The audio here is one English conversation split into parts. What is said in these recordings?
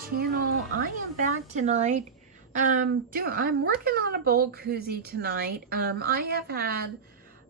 channel. I am back tonight. I'm working on a bowl koozie tonight. I have had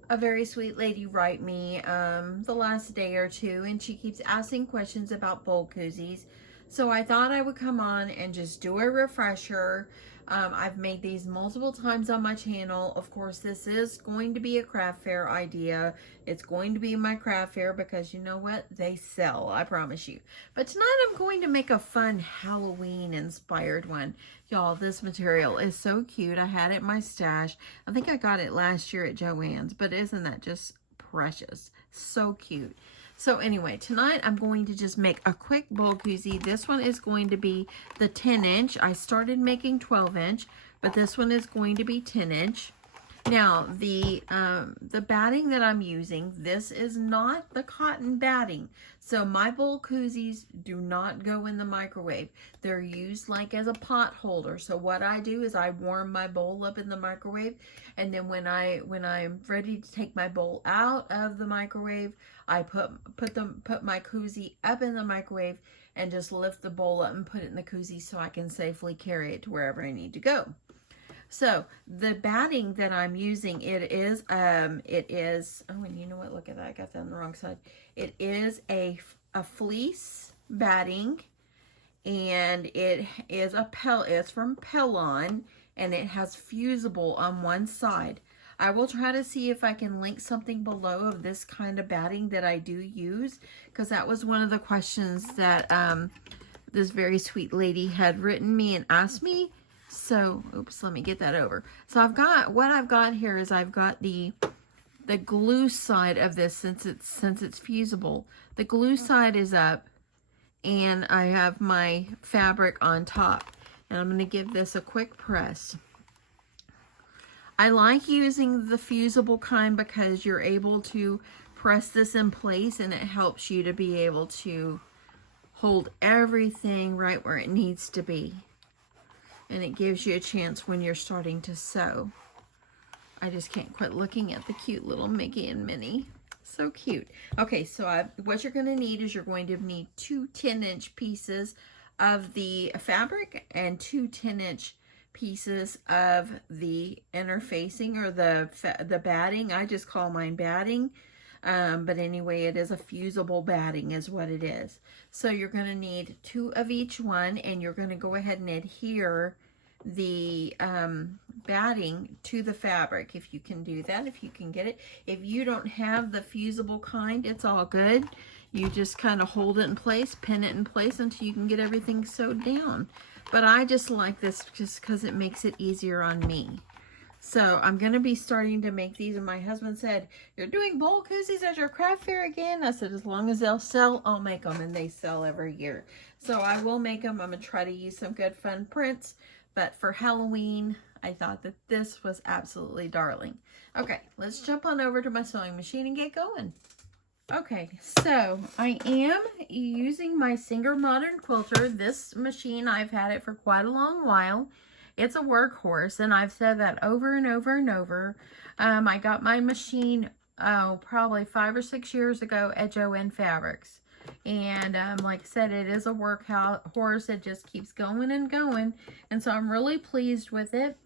a very sweet lady write me the last day or two, and she keeps asking questions about bowl koozies. So I thought I would come on and just do a refresher. I've made these multiple times on my channel. Of course, this is going to be a craft fair idea. It's going to be my craft fair because you know what? They sell, I promise you. But tonight I'm going to make a fun Halloween inspired one. Y'all, this material is so cute. I had it in my stash. I think I got it last year at Joanns, but isn't that just precious? So cute. So anyway, tonight I'm going to just make a quick bowl koozie. This one is going to be the 10-inch. I started making 12-inch, but this one is going to be 10-inch. Now, the batting that I'm using, this is not the cotton batting. So my bowl koozies do not go in the microwave. They're used like as a pot holder. So what I do is I warm my bowl up in the microwave, and then when I'm ready to take my bowl out of the microwave, I put my koozie up in the microwave and just lift the bowl up and put it in the koozie so I can safely carry it to wherever I need to go. So the batting that I'm using, it is, oh, and you know what, look at that, I got that on the wrong side. It is a fleece batting, and it is it's from Pellon, and it has fusible on one side. I will try to see if I can link something below of this kind of batting that I do use, because that was one of the questions that this very sweet lady had written me and asked me. So, oops, let me get that over. So what I've got here is I've got the glue side of this, since it's fusible. The glue side is up, and I have my fabric on top. And I'm going to give this a quick press. I like using the fusible kind because you're able to press this in place, and it helps you to be able to hold everything right where it needs to be. And it gives you a chance when you're starting to sew. I just can't quit looking at the cute little Mickey and Minnie. So cute. Okay, so what you're going to need is you're going to need two 10-inch pieces of the fabric and two 10-inch pieces of the interfacing, or the batting. I just call mine batting. But anyway, it is a fusible batting is what it is. So you're going to need two of each one, and you're going to go ahead and adhere the batting to the fabric, if you can do that, if you can get it. If you don't have the fusible kind, it's all good. You just kind of hold it in place, pin it in place until you can get everything sewed down. But I just like this just because it makes it easier on me. So I'm going to be starting to make these, and my husband said, "You're doing bowl koozies at your craft fair again?" I said, as long as they'll sell, I'll make them, and they sell every year. So I will make them. I'm going to try to use some good fun prints, but for Halloween, I thought that this was absolutely darling. Okay, let's jump on over to my sewing machine and get going. Okay, so I am using my Singer Modern Quilter. This machine, I've had it for quite a long while. It's a workhorse, and I've said that over and over and over. I got my machine, probably 5 or 6 years ago at Joanns Fabrics. And like I said, it is a workhorse. It just keeps going and going. And so I'm really pleased with it.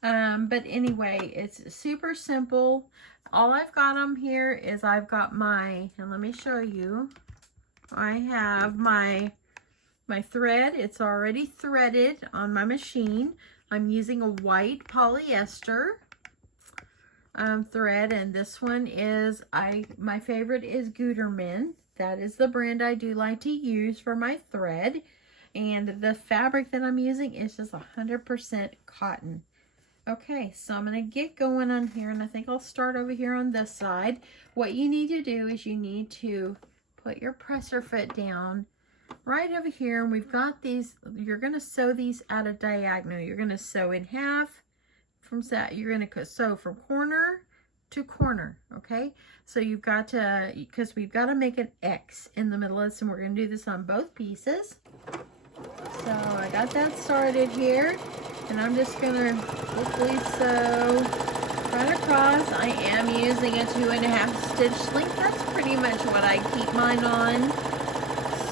But anyway, it's super simple. All I've got on here is I've got and let me show you. I have my thread. It's already threaded on my machine. I'm using a white polyester thread, and this one is, my favorite is Gutermann. That is the brand I do like to use for my thread. And the fabric that I'm using is just 100% cotton. Okay, so I'm going to get going on here, and I think I'll start over here on this side. What you need to do is you need to put your presser foot down right over here, and we've got these. You're going to sew these at a diagonal. You're going to sew in half you're going to sew from corner to corner. Okay, so you've got to, because we've got to make an X in the middle of this, and we're going to do this on both pieces. So I got that started here, and I'm just going to hopefully sew right across. I am using a 2.5 stitch length. That's pretty much what I keep mine on.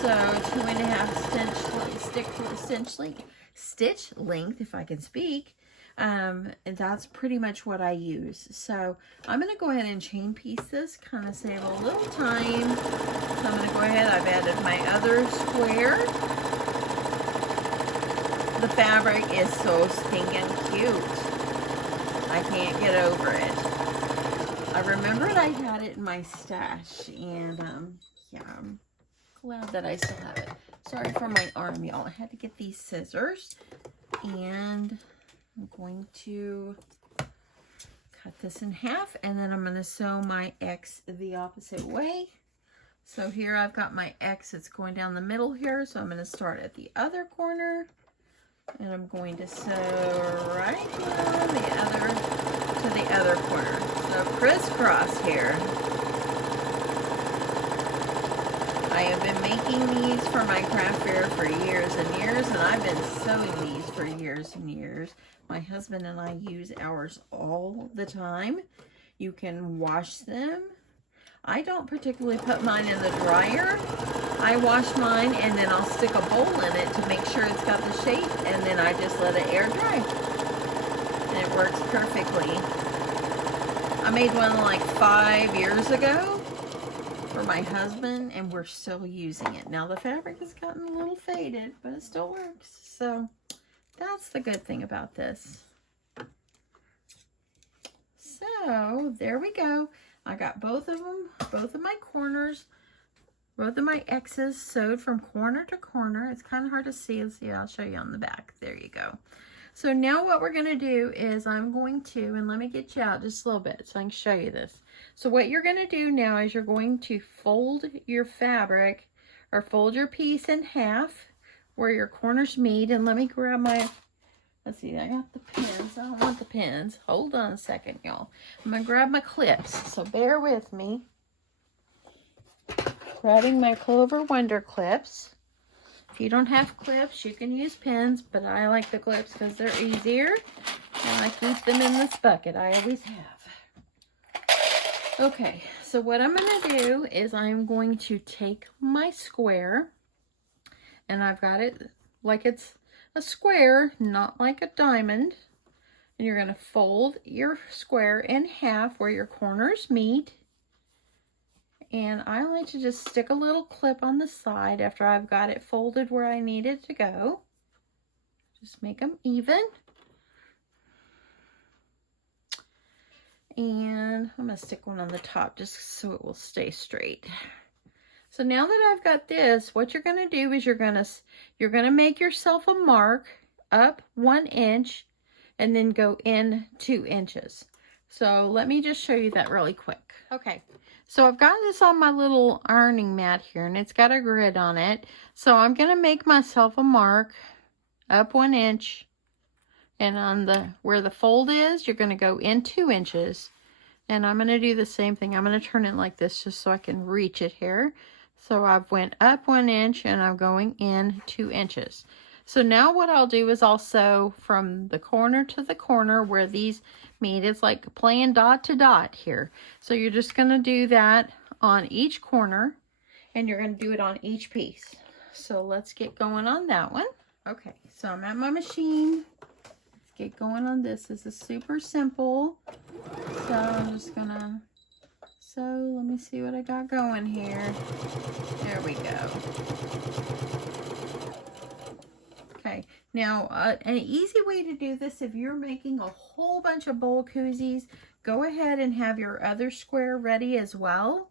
So 2.5 stitch length, if I can speak. And that's pretty much what I use. So I'm going to go ahead and chain piece this, kind of save a little time. So I'm going to go ahead, I've added my other square. The fabric is so stinking cute. I can't get over it. I remembered I had it in my stash, and yeah, I'm glad that I still have it. Sorry for my arm, y'all. I had to get these scissors, and I'm going to cut this in half, and then I'm going to sew my X the opposite way. So here I've got my X, it's going down the middle here, so I'm going to start at the other corner, and I'm going to sew right down the other to the other corner. So crisscross here. I have been making these for my craft fair for years and years, and I've been sewing these for years and years. My husband and I use ours all the time. You can wash them. I don't particularly put mine in the dryer. I wash mine and then I'll stick a bowl in it to make sure it's got the shape, and then I just let it air dry. And it works perfectly. I made one like 5 years ago for my husband, and we're still using it. Now the fabric has gotten a little faded, but it still works. So that's the good thing about this. So there we go. I got both of them, both of my corners, both of my X's sewed from corner to corner. It's kind of hard to see. Let's see, I'll show you on the back. There you go. So now what we're going to do is I'm going to, and let me get you out just a little bit so I can show you this. So what you're going to do now is you're going to fold your fabric, or fold your piece in half where your corners meet. And let me grab my, let's see, I got the pins. I don't want the pins. Hold on a second, y'all. I'm going to grab my clips, so bear with me. Grabbing my Clover Wonder clips. If you don't have clips, you can use pins, but I like the clips because they're easier, and I keep them in this bucket. I always have. Okay, so what I'm going to do is I'm going to take my square, and I've got it like it's a square, not like a diamond, and you're going to fold your square in half where your corners meet. And I like to just stick a little clip on the side after I've got it folded where I need it to go. Just make them even. And I'm going to stick one on the top just so it will stay straight. So now that I've got this, what you're going to do is you're going to make yourself a mark up 1 inch and then go in 2 inches. So let me just show you that really quick. Okay. So I've got this on my little ironing mat here, and it's got a grid on it. So I'm going to make myself a mark up 1 inch, and on the where the fold is, you're going to go in 2 inches. And I'm going to do the same thing. I'm going to turn it like this just so I can reach it here. So I've went up 1 inch and I'm going in 2 inches. So now what I'll do is I'll sew from the corner to the corner where these meet. It's like playing dot to dot here. So you're just going to do that on each corner, and you're going to do it on each piece. So let's get going on that one. Okay, so I'm at my machine. Let's get going on this. This is super simple. So I'm just going to sew. Let me see what I got going here. There we go. Okay, now an easy way to do this, if you're making a whole bunch of bowl koozies, go ahead and have your other square ready as well.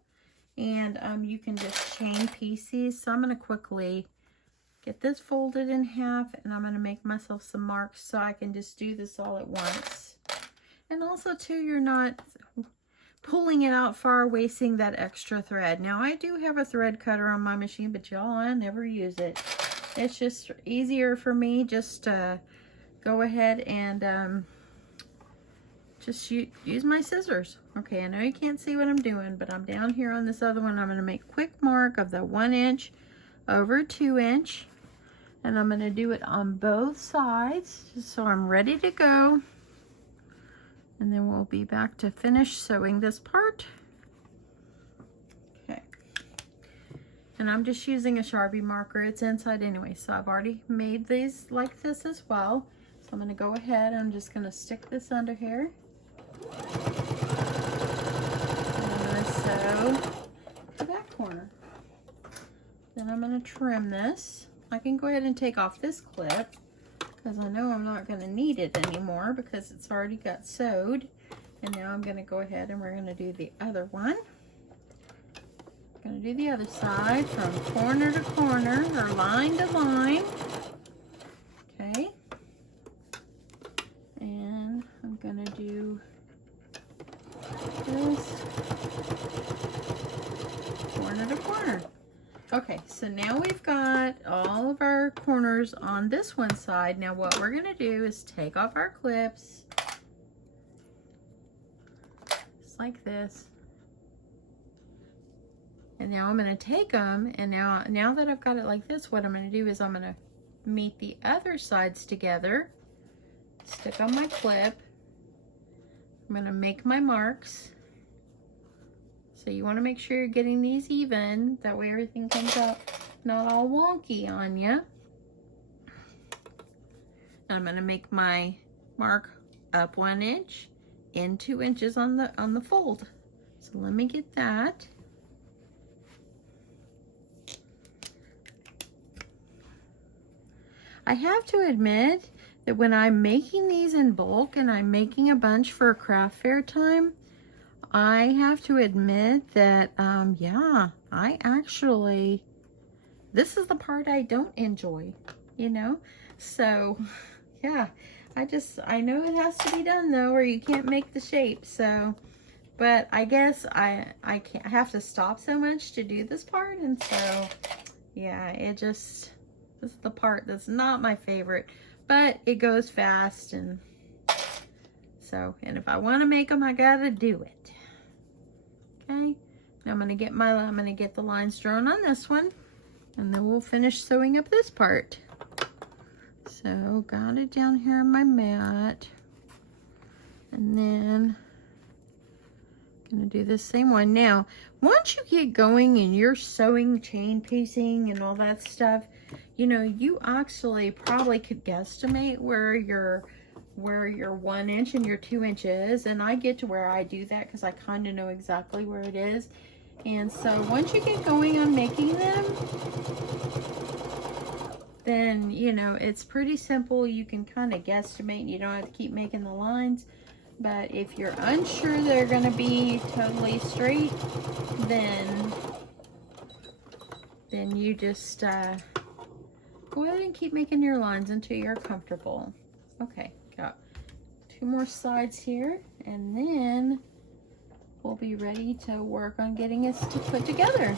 And you can just chain piece these. So I'm going to quickly get this folded in half, and I'm going to make myself some marks so I can just do this all at once. And also too, you're not pulling it out far, wasting that extra thread. Now I do have a thread cutter on my machine, but y'all, I never use it. It's just easier for me just to go ahead and just use my scissors. Okay, I know you can't see what I'm doing, but I'm down here on this other one. I'm going to make a quick mark of the 1 inch over 2 inch. And I'm going to do it on both sides just so I'm ready to go. And then we'll be back to finish sewing this part. Okay. And I'm just using a Sharpie marker. It's inside anyway, so I've already made these like this as well. So I'm going to go ahead, I'm just going to stick this under here. And I'm going to sew the back corner. Then I'm going to trim this. I can go ahead and take off this clip because I know I'm not going to need it anymore because it's already got sewed. And now I'm going to go ahead and we're going to do the other one. Going to do the other side from corner to corner or line to line. Okay. And I'm going to do this corner to corner. Okay, so now we've got all of our corners on this one side. Now what we're going to do is take off our clips. Just like this. And now I'm going to take them, and now that I've got it like this, what I'm going to do is I'm going to meet the other sides together, stick on my clip. I'm going to make my marks. So you want to make sure you're getting these even, that way everything comes out not all wonky on you. I'm going to make my mark up 1 inch, in 2 inches on the fold. So let me get that. I have to admit that when I'm making these in bulk and I'm making a bunch for a craft fair time, I have to admit that, yeah, I actually, this is the part I don't enjoy, you know? So, yeah, I know it has to be done though, or you can't make the shape, so, but I guess I have to stop so much to do this part, and so, yeah, this is the part that's not my favorite, but it goes fast, and so, and if I want to make them, I gotta do it. Okay, now I'm gonna get the lines drawn on this one, and then we'll finish sewing up this part. So, got it down here on my mat, and then gonna do the same one. Now, once you get going and you're sewing, chain piecing, and all that stuff, you know, you actually probably could guesstimate where your 1 inch and your 2 inches, and I get to where I do that because I kind of know exactly where it is. And so once you get going on making them, then, you know, it's pretty simple. You can kind of guesstimate. You don't have to keep making the lines. But if you're unsure they're going to be totally straight, then you just go ahead and keep making your lines until you're comfortable. Okay, got 2 more sides here, and then we'll be ready to work on getting us to put together.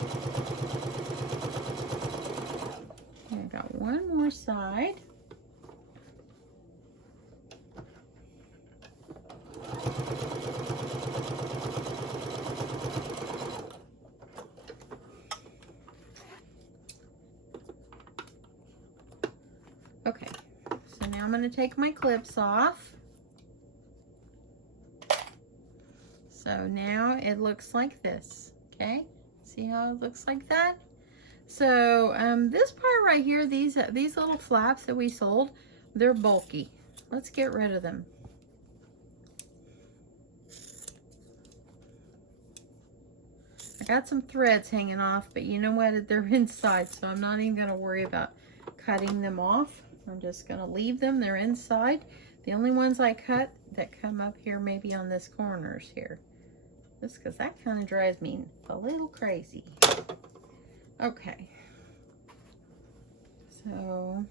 I got 1 more side. Okay, so now I'm going to take my clips off. So now it looks like this, okay? See how it looks like that? So this part right here, these little flaps that we sold, they're bulky. Let's get rid of them. I got some threads hanging off, but you know what? They're inside, so I'm not even going to worry about cutting them off. I'm just going to leave them. They're inside. The only ones I cut that come up here maybe on this corners here. Just because that kind of drives me a little crazy. Okay. So,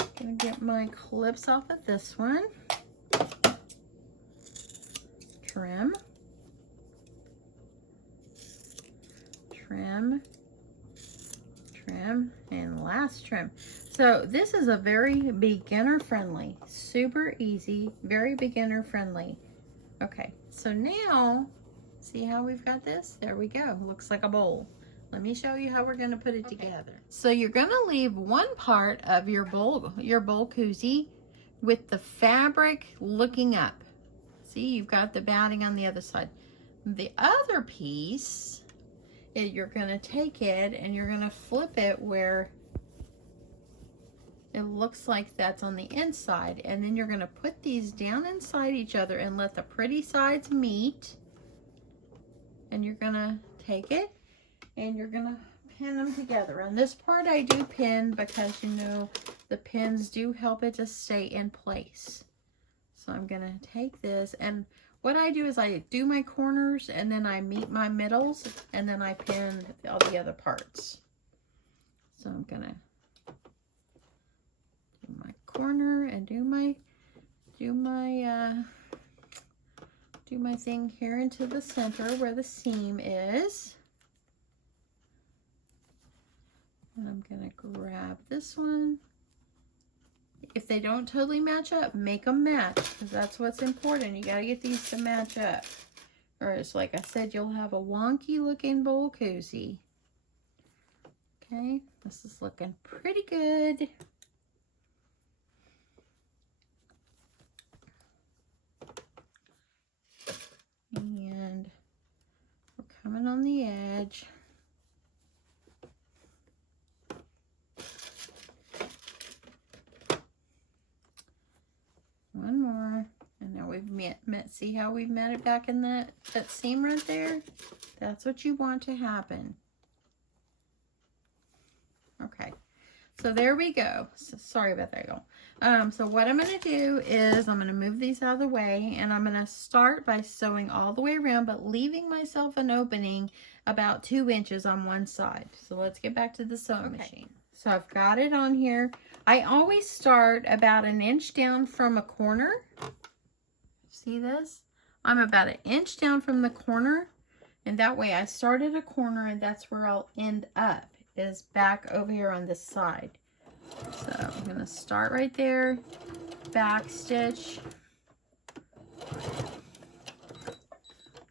I'm going to get my clips off of this one. Trim. Trim. Trim. And last trim. So this is a very beginner friendly, super easy, very beginner friendly. Okay, so now, see how we've got this? There we go, looks like a bowl. Let me show you how we're gonna put it together. So you're gonna leave one part of your bowl koozie with the fabric looking up. See, you've got the batting on the other side. The other piece you're going to take it and you're going to flip it where it looks like that's on the inside, and then you're going to put these down inside each other and let the pretty sides meet, and you're going to take it and you're going to pin them together. On this part I do pin because, you know, the pins do help it to stay in place. So I'm going to take this, and what I do is I do my corners and then I meet my middles and then I pin all the other parts. So I'm going to do my corner and do my thing here into the center where the seam is. And I'm going to grab this one. If they don't totally match up, make them match, because that's what's important. You got to get these to match up, or it's like I said, you'll have a wonky looking bowl koozie. Okay, this is looking pretty good. And we're coming on the edge. One more, and now we've met. See how we've met it back in that seam right there? That's what you want to happen. Okay, so there we go. So, sorry about that, y'all. So what I'm going to do is I'm going to move these out of the way, and I'm going to start by sewing all the way around, but leaving myself an opening about 2 inches on one side. So let's get back to the sewing machine. So I've got it on here. I always start about 1 inch down from a corner. See this? I'm about 1 inch down from the corner, and that way I start at a corner, and that's where I'll end up, is back over here on this side. So I'm going to start right there, back stitch.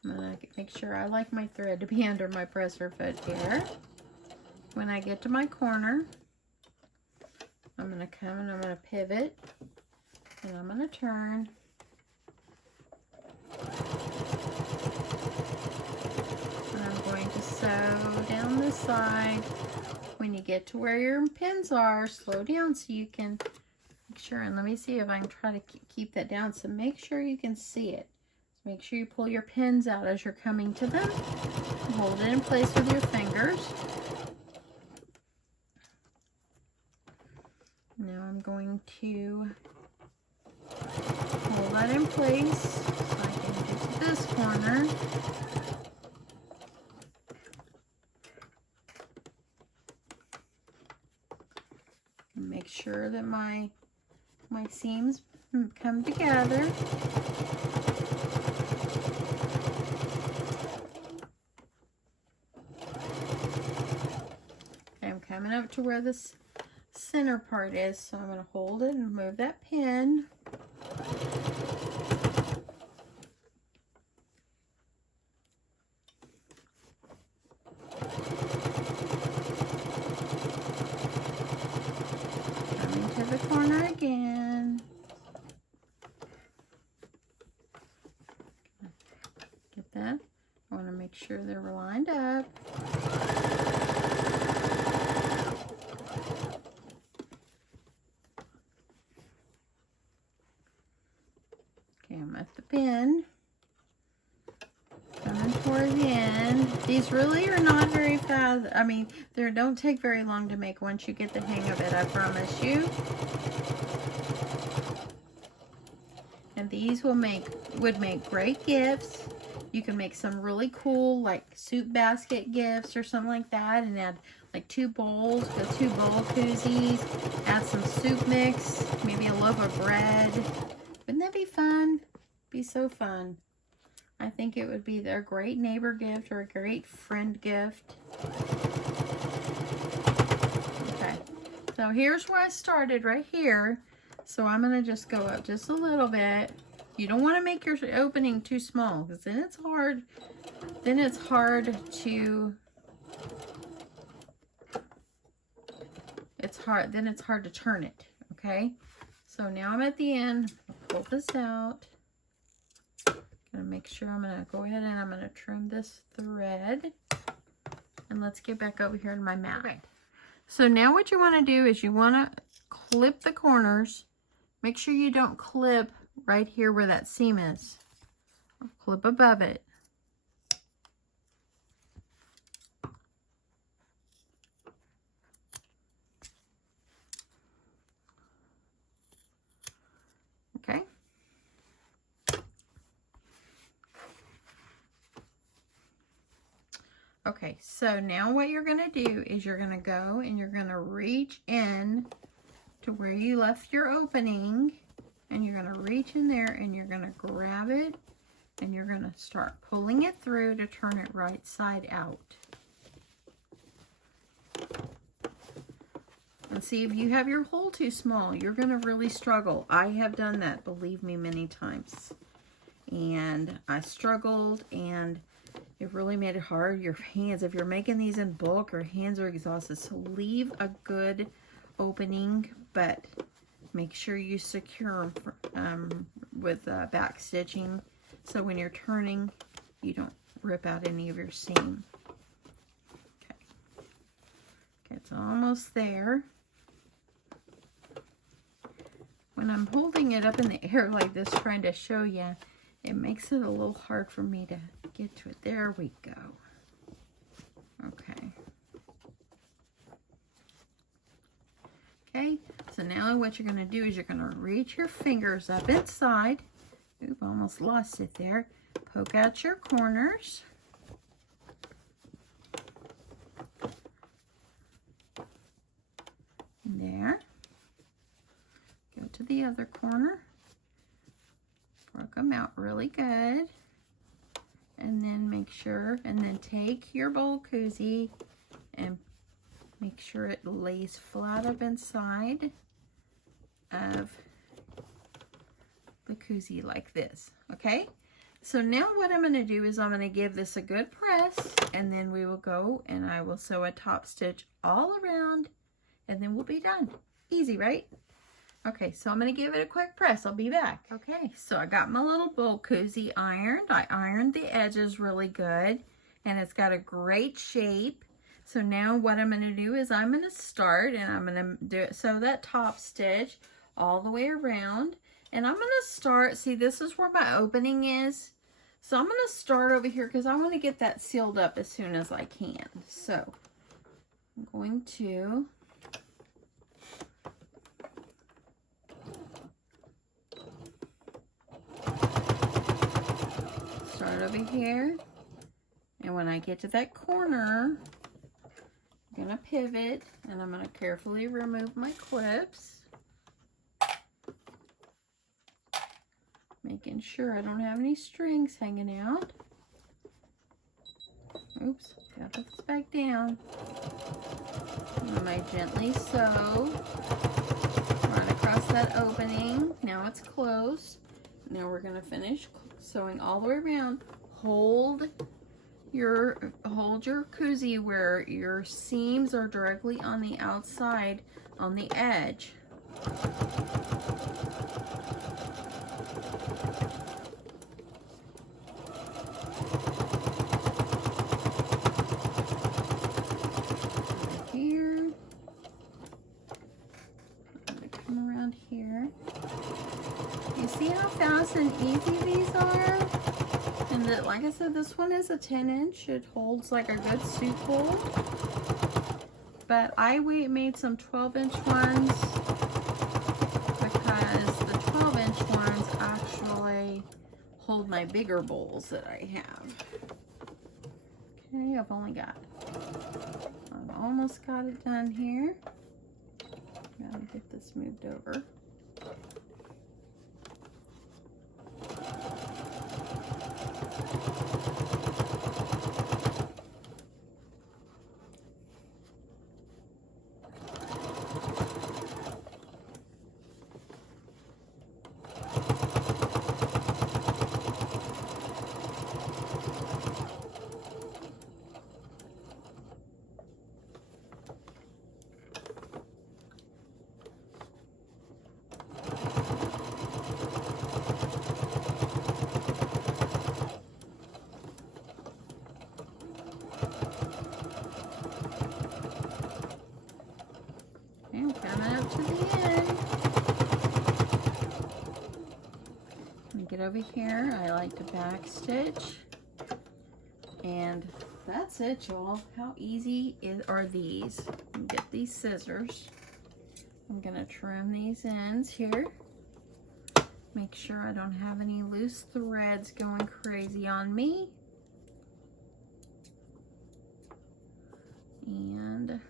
I'm going to make sure I like my thread to be under my presser foot here. When I get to my corner, I'm going to come and I'm going to pivot, and I'm going to turn. And I'm going to sew down this side. When you get to where your pins are, slow down so you can make sure, and let me see if I can try to keep that down. So make sure you can see it. So make sure you pull your pins out as you're coming to them. Hold it in place with your fingers. Now I'm going to hold that in place so I can get to this corner. And make sure that my seams come together. Okay, I'm coming up to where this center part is, so I'm going to hold it and move that pin. Coming to the corner again. Get that? I want to make sure they're lined up. I'm at the pin, coming toward the end. These really are not very fast. I mean, they don't take very long to make once you get the hang of it, I promise you. And these would make great gifts. You can make some really cool, like, soup basket gifts or something like that, and add like 2 bowls with 2 bowl koozies. Add some soup mix, maybe a loaf of bread. Wouldn't that be fun? Be so fun. I think it would be a great neighbor gift or a great friend gift. Okay, so here's where I started, right here. So I'm going to just go up just a little bit. You don't want to make your opening too small, because then it's hard. Then it's hard to turn it. Okay, so now I'm at the end. Pull this out. Gonna make sure I'm gonna go ahead and I'm gonna trim this thread. And let's get back over here to my mat. Okay. So now what you want to do is you want to clip the corners. Make sure you don't clip right here where that seam is. Clip above it. Okay. Okay, so now what you're going to do is you're going to go and you're going to reach in to where you left your opening, and you're going to reach in there and you're going to grab it and you're going to start pulling it through to turn it right side out. And see, if you have your hole too small, you're going to really struggle. I have done that, believe me, many times. And I struggled, and it really made it hard. Your hands, if you're making these in bulk, your hands are exhausted. So leave a good opening, but make sure you secure them with back stitching. So when you're turning, you don't rip out any of your seam. Okay, it's almost there. When I'm holding it up in the air like this, trying to show you, it makes it a little hard for me to get to it. There we go. Okay. Okay, so now what you're going to do is you're going to reach your fingers up inside. Oop, almost lost it there. Poke out your corners. There. Go to the other corner. Work them out really good. And then make sure, and then take your bowl koozie and make sure it lays flat up inside of the koozie like this. Okay? So now what I'm going to do is I'm going to give this a good press, and then we will go and I will sew a top stitch all around, and then we'll be done. Easy, right? Okay, so I'm going to give it a quick press. I'll be back. Okay, so I got my little bowl koozie ironed. I ironed the edges really good, and it's got a great shape. So now what I'm going to do is I'm going to start, and I'm going to do it, sew that top stitch all the way around. And I'm going to start, see, this is where my opening is. So I'm going to start over here because I want to get that sealed up as soon as I can. So I'm going to start over here, and when I get to that corner, I'm going to pivot, and I'm going to carefully remove my clips, making sure I don't have any strings hanging out. Oops, got to put this back down. And I gently sew right across that opening. Now it's closed. Now we're going to finish sewing all the way around. Hold your koozie where your seams are directly on the outside, on the edge. Here. I'm going to come around here. You see how fast and easy these are? And that, like I said, this one is a 10-inch. It holds like a good soup bowl. But I made some 12-inch ones because the 12-inch ones actually hold my bigger bowls that I have. Okay, I've almost got it done here. Gotta get this moved over. take it over here. I like to back stitch. And that's it, y'all. How easy are these? Get these scissors. I'm gonna trim these ends here. Make sure I don't have any loose threads going crazy on me. And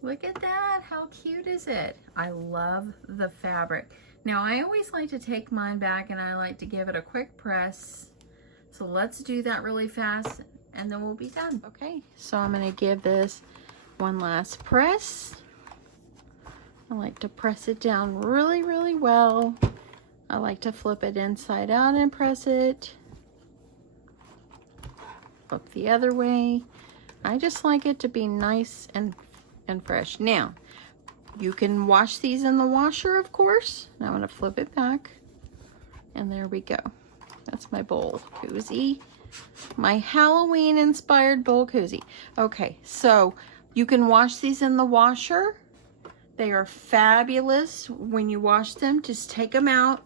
look at that. How cute is it? I love the fabric. Now, I always like to take mine back and I like to give it a quick press. So let's do that really fast and then we'll be done. Okay, so I'm gonna give this one last press. I like to press it down really, really well. I like to flip it inside out and press it. Flip the other way. I just like it to be nice and fresh. Now, you can wash these in the washer, of course. Now I'm gonna flip it back. And there we go. That's my bowl koozie. My Halloween inspired bowl koozie. Okay, so you can wash these in the washer. They are fabulous when you wash them. Just take them out,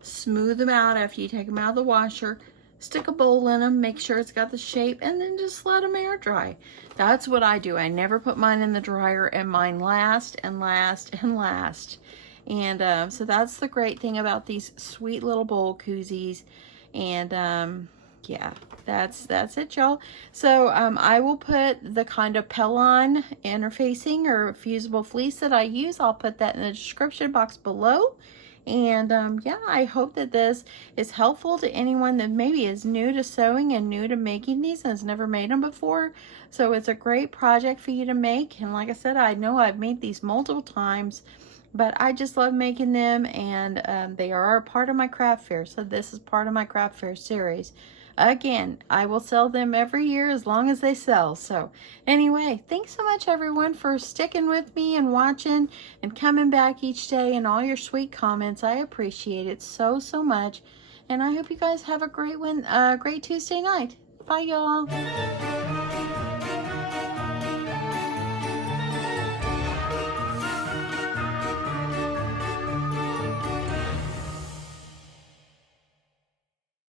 smooth them out after you take them out of the washer, stick a bowl in them, make sure it's got the shape, and then just let them air dry. That's what I do. I never put mine in the dryer, and mine last and last and last. And so that's the great thing about these sweet little bowl koozies. And yeah, that's it, y'all. So I will put the kind of Pellon interfacing or fusible fleece that I use. I'll put that in the description box below. And yeah, I hope that this is helpful to anyone that maybe is new to sewing and new to making these and has never made them before. So it's a great project for you to make. And like I said, I know I've made these multiple times, but I just love making them, and they are a part of my craft fair. So this is part of my craft fair series. Again, I will sell them every year as long as they sell. So anyway, thanks so much everyone for sticking with me and watching and coming back each day and all your sweet comments. I appreciate it so, so much. And I hope you guys have a great Tuesday night. Bye, y'all.